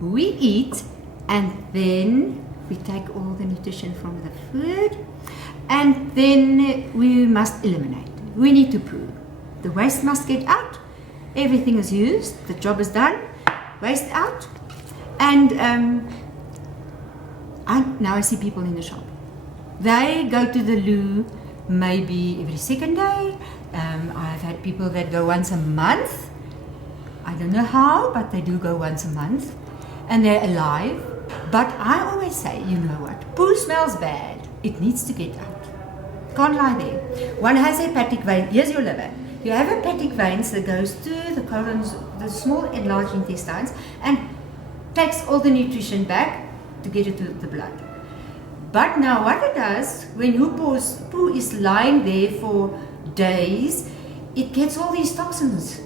We eat, and then we take all the nutrition from the food, and then we must eliminate. We need to poo. The waste must get out. Everything is used. The job is done. Waste out. And now I see people in the shop. They go to the loo maybe every second day. I've had people that go once a month. I don't know how, but they do go once a month. And they're alive. But I always say, you know what? Poo smells bad. It needs to get out. Can't lie there. One has a hepatic vein. Here's your liver. You have a hepatic veins that goes to the colons, the small and large intestines, and takes all the nutrition back to get it to the blood. But now what it does, when poo is lying there for days, it gets all these toxins.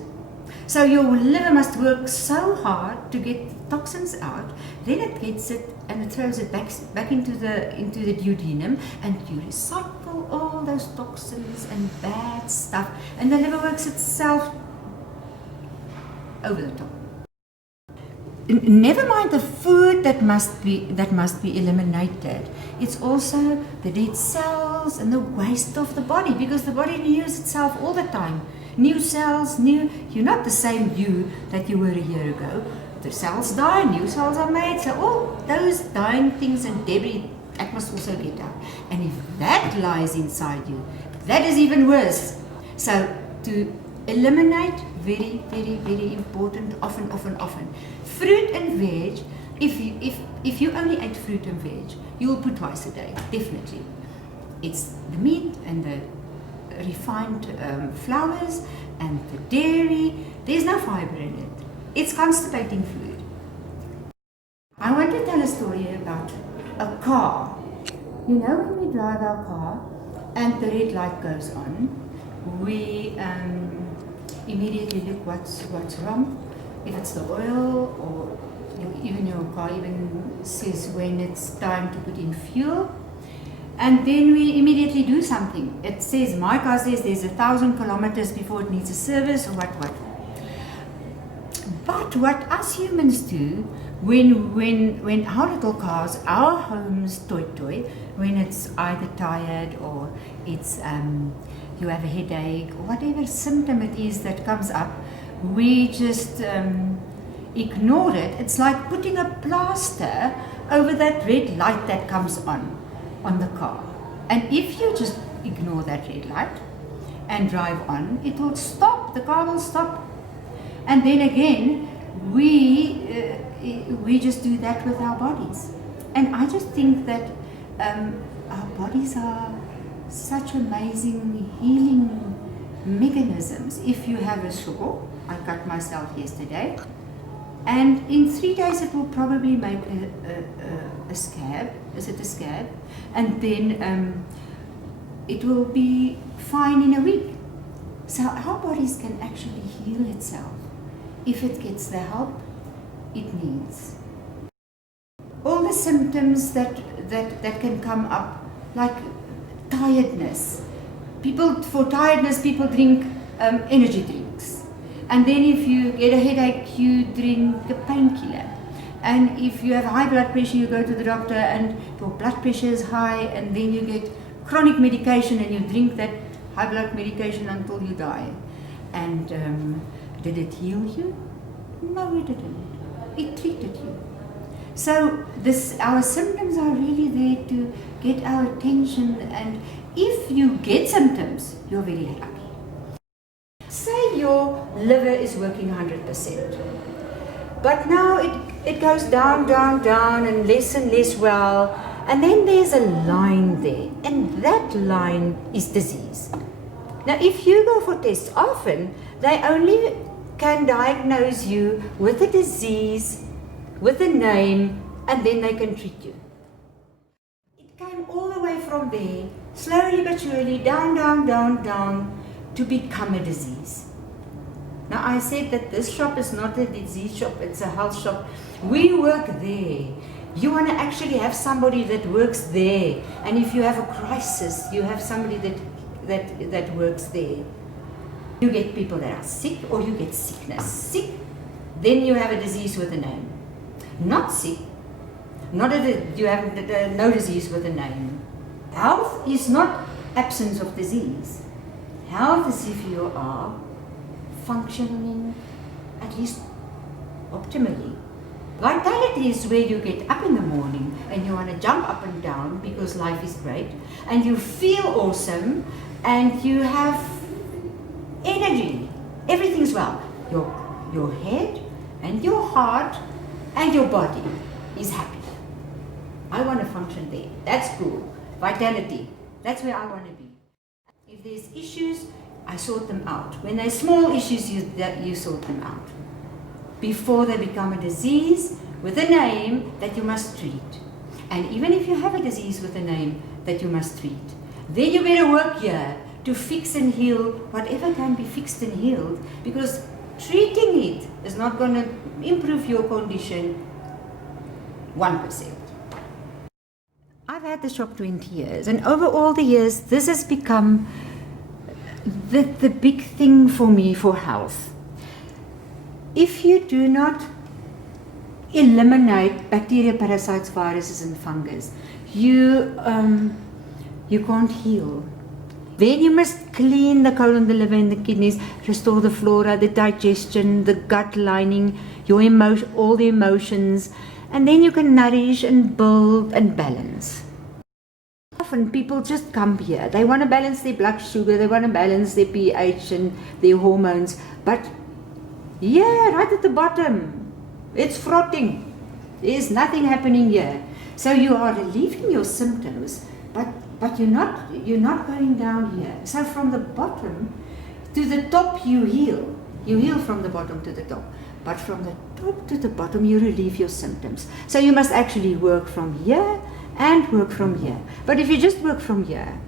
So your liver must work so hard to get toxins out, then it gets it and it throws it back into the duodenum, and you recycle all those toxins and bad stuff, and the liver works itself over the top. Never mind the food that must be eliminated. It's also the dead cells and the waste of the body, because the body renews itself all the time. New cells, you're not the same you that you were a year ago. The cells die, new cells are made. So all those dying things and debris, that must also get out. And if that lies inside you, that is even worse. So to eliminate, very, very, very important, often. Fruit and veg, if you only ate fruit and veg, you'll poo twice a day, definitely. It's the meat and the refined flours and the dairy. There's no fiber in it. It's constipating food. I want to tell a story about a car. You know, when we drive our car and the red light goes on, we immediately look what's wrong. If it's the oil, or even your car even says when it's time to put in fuel. And then we immediately do something. It says, my car says there's 1,000 kilometers before it needs a service, or what. But what us humans do, when our little cars, our homes toy, when it's either tired or it's you have a headache or whatever symptom it is that comes up, we just ignore it. It's like putting a plaster over that red light that comes on the car. And if you just ignore that red light and drive on, it will stop. The car will stop. And then again, we just do that with our bodies. And I just think that our bodies are such amazing healing mechanisms. If you have a sore, I cut myself yesterday, and in 3 days it will probably make a scab. Is it a scab? And then it will be fine in a week. So our bodies can actually heal itself if it gets the help it needs. All the symptoms that can come up, like tiredness. For tiredness, people drink energy drinks. And then if you get a headache, you drink a painkiller. And if you have high blood pressure, you go to the doctor and your blood pressure is high, and then you get chronic medication and you drink that high blood medication until you die. And did it heal you? No, it didn't. It treated you. So our symptoms are really there to get our attention, and if you get symptoms, you're very lucky. Say your liver is working 100%, but now it goes down and less well, and then there's a line there, and that line is disease. Now if you go for tests often, they only can diagnose you with a disease, with a name, and then they can treat you. It came all the way from there, slowly but surely, down, to become a disease. Now I said that this shop is not a disease shop, it's a health shop. We work there. You want to actually have somebody that works there. And if you have a crisis, you have somebody that works there. You get people that are sick, or you get sickness. Sick, then you have a disease with a name. not sick, not that you have no disease with a name. Health is not absence of disease. Health is if you are functioning at least optimally. Vitality is where you get up in the morning and you want to jump up and down because life is great and you feel awesome and you have energy. Everything's well. Your head and your heart and your body is happy. I want to function there. That's cool. Vitality. That's where I want to be. If there's issues, I sort them out. When there's small issues, you sort them out before they become a disease with a name that you must treat. And even if you have a disease with a name that you must treat, then you better work here to fix and heal whatever can be fixed and healed, because treating it is not going to improve your condition 1%. I've had the shop 20 years, and over all the years, this has become the big thing for me for health. If you do not eliminate bacteria, parasites, viruses and fungus, you can't heal. Then you must clean the colon, the liver and the kidneys, restore the flora, the digestion, the gut lining, all the emotions, and then you can nourish and build and balance. Often people just come here, they want to balance their blood sugar, they want to balance their pH and their hormones, but yeah, right at the bottom, it's frothing. There's nothing happening here. So you are relieving your symptoms, but you're not going down here. So from the bottom to the top you heal. You heal from the bottom to the top. But from the top to the bottom you relieve your symptoms. So you must actually work from here and work from here. But if you just work from here,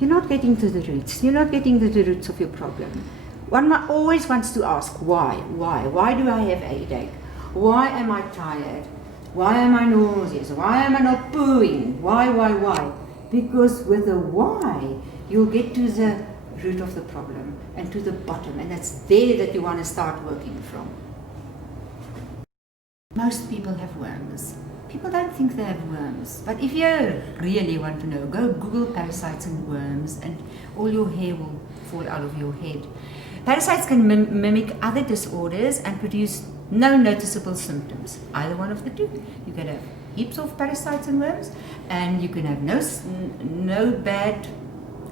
you're not getting to the roots. You're not getting to the roots of your problem. One always wants to ask, why? Why do I have a headache? Why am I tired? Why am I nauseous? Why am I not pooing? Why? Because with a why, you'll get to the root of the problem and to the bottom, and that's there that you want to start working from. Most people have worms. People don't think they have worms, but if you really want to know, go Google parasites and worms and all your hair will fall out of your head. Parasites can mimic other disorders and produce no noticeable symptoms. Either one of the two. You can have heaps of parasites and worms and you can have no bad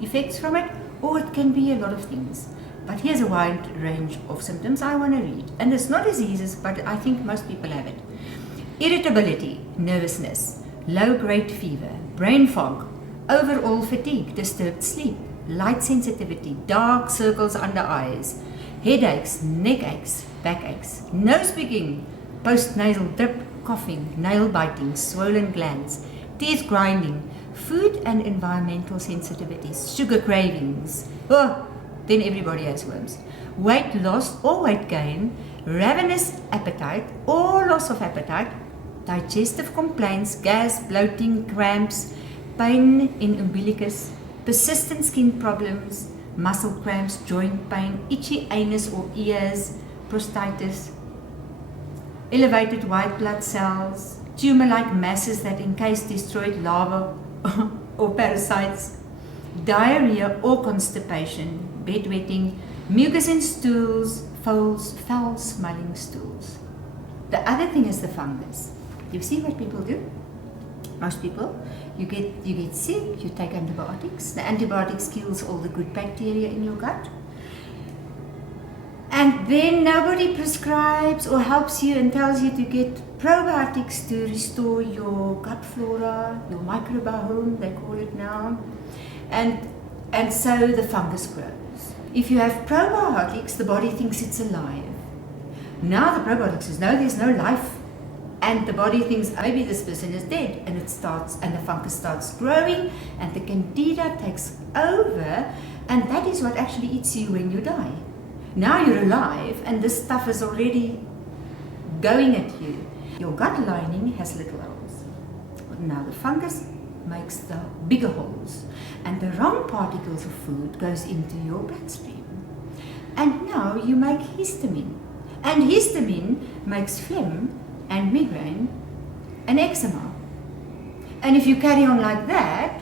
effects from it, or it can be a lot of things. But here's a wide range of symptoms I want to read. And it's not diseases, but I think most people have it. Irritability, nervousness, low-grade fever, brain fog, overall fatigue, disturbed sleep, light sensitivity, dark circles under eyes, headaches, neck aches, back aches, nose picking, post-nasal drip, coughing, nail biting, swollen glands, teeth grinding, food and environmental sensitivities, sugar cravings. Then everybody has worms. Weight loss or weight gain, ravenous appetite or loss of appetite, digestive complaints, gas, bloating, cramps, pain in umbilicus, persistent skin problems, muscle cramps, joint pain, itchy anus or ears, prostatitis, elevated white blood cells, tumor-like masses that encase destroyed larvae or parasites, diarrhea or constipation, bedwetting, mucus in stools, foul-smelling stools. The other thing is the fungus. You see what people do? Most people, you get sick, you take antibiotics. The antibiotics kills all the good bacteria in your gut. And then nobody prescribes or helps you and tells you to get probiotics to restore your gut flora, your microbiome, they call it now. And so the fungus grows. If you have probiotics, the body thinks it's alive. Now the probiotics says, no, there's no life. And the body thinks, maybe this person is dead. And the fungus starts growing, and the candida takes over, and that is what actually eats you when you die. Now you're alive, and this stuff is already going at you. Your gut lining has little holes. Now the fungus makes the bigger holes, and the wrong particles of food goes into your bloodstream. And now you make histamine, and histamine makes phlegm, and migraine and eczema. And if you carry on like that,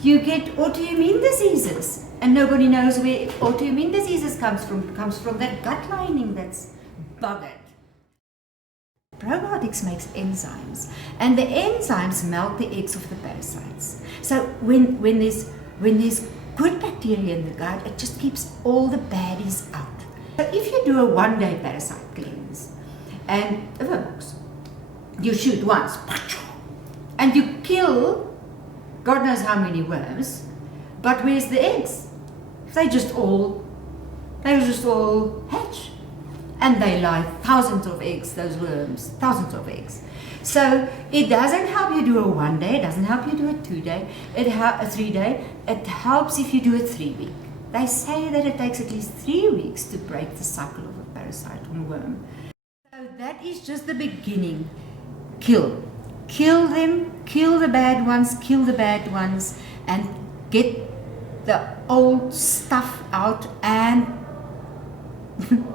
you get autoimmune diseases. And nobody knows where autoimmune diseases comes from. It comes from that gut lining that's buggered. Probiotics makes enzymes, and the enzymes melt the eggs of the parasites. So when there's good bacteria in the gut, it just keeps all the baddies out. So if you do a one-day parasite cleanse, and it works, you shoot once, and you kill God knows how many worms, but where's the eggs? They just all hatch. And they lay thousands of eggs, those worms, thousands of eggs. So it doesn't help you do a 1 day, it doesn't help you do a 2 day, a 3 day. It helps if you do a 3 week. They say that it takes at least 3 weeks to break the cycle of a parasite or worm. So that is just the beginning. Kill them, kill the bad ones, and get the old stuff out and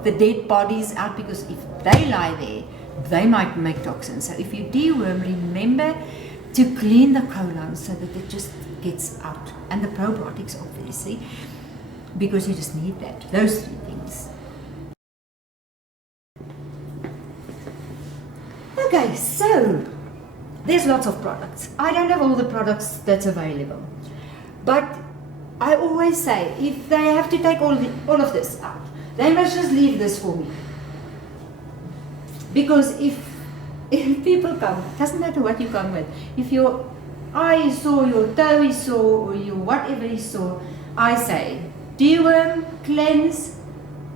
the dead bodies out, because if they lie there, they might make toxins. So if you deworm, remember to clean the colon so that it just gets out. And the probiotics, obviously, because you just need that. Those 3 things. Okay, so there's lots of products. I don't have all the products that's available. But I always say, if they have to take all of this out, they must just leave this for me. Because if people come, it doesn't matter what you come with. If your eye is sore, your toe is sore, or your whatever is sore, I say, deworm, cleanse,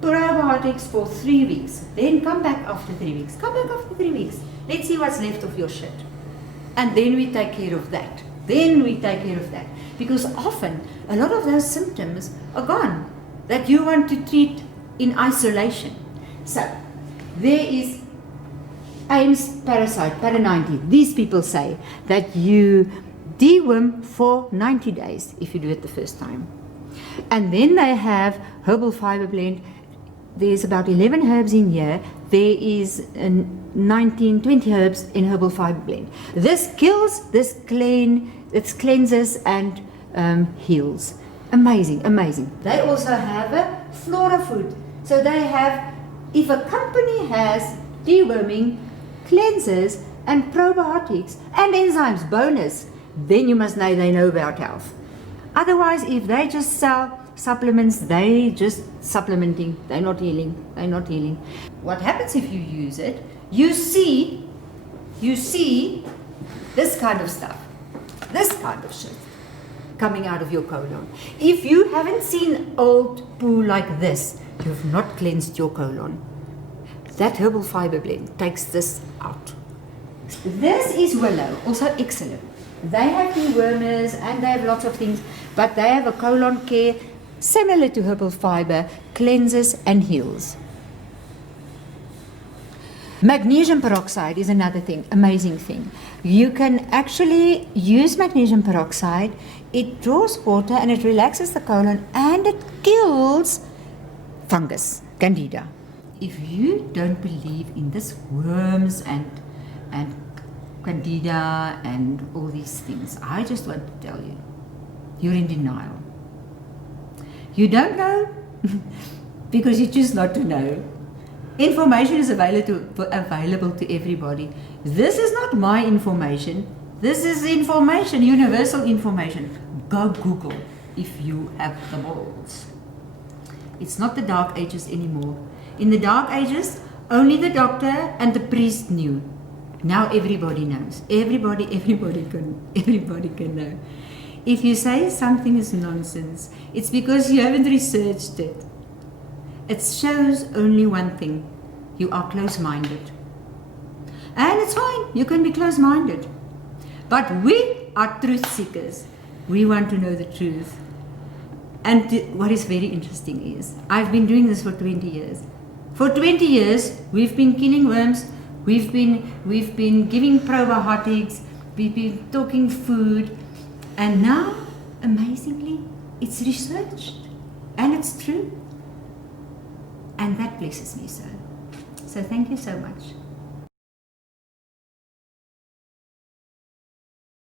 probiotics for 3 weeks. Then come back after 3 weeks. Come back after 3 weeks. Let's see what's left of your shit. And then we take care of that. Because often, a lot of those symptoms are gone that you want to treat in isolation. So, there is Ames parasite, para-90. These people say that you deworm for 90 days if you do it the first time. And then they have herbal fiber blend. There's about 11 herbs in here. There is 19, 20 herbs in herbal fiber blend. This kills, it cleanses and heals. Amazing. They also have a flora food. So they have, if a company has deworming, cleansers, and probiotics, and enzymes, bonus, then you must know they know about health. Otherwise, if they just sell supplements, they just supplementing, they're not healing. What happens if you use it? You see this kind of stuff, this kind of shit coming out of your colon. If you haven't seen old poo like this, you've not cleansed your colon. That herbal fiber blend takes this out. This is willow, also excellent. They have dewormers and they have lots of things, but they have a colon care similar to herbal fiber, cleanses and heals. Magnesium peroxide is another thing, amazing thing. You can actually use magnesium peroxide. It draws water and it relaxes the colon and it kills fungus, candida. If you don't believe in this worms and candida and all these things, I just want to tell you, you're in denial. You don't know because you choose not to know. Information is available to everybody. This is not my information. This is information, universal information. Go Google if you have the balls. It's not the Dark Ages anymore. In the Dark Ages, only the doctor and the priest knew. Now everybody knows. Everybody can know. If you say something is nonsense, it's because you haven't researched it. It shows only one thing. You are close-minded. And it's fine. You can be close-minded. But we are truth seekers. We want to know the truth. And what is very interesting is, I've been doing this for 20 years. For 20 years, we've been killing worms. We've been giving probiotics. We've been talking food. And now, amazingly, it's researched. And it's true. And that blesses me so. So thank you so much.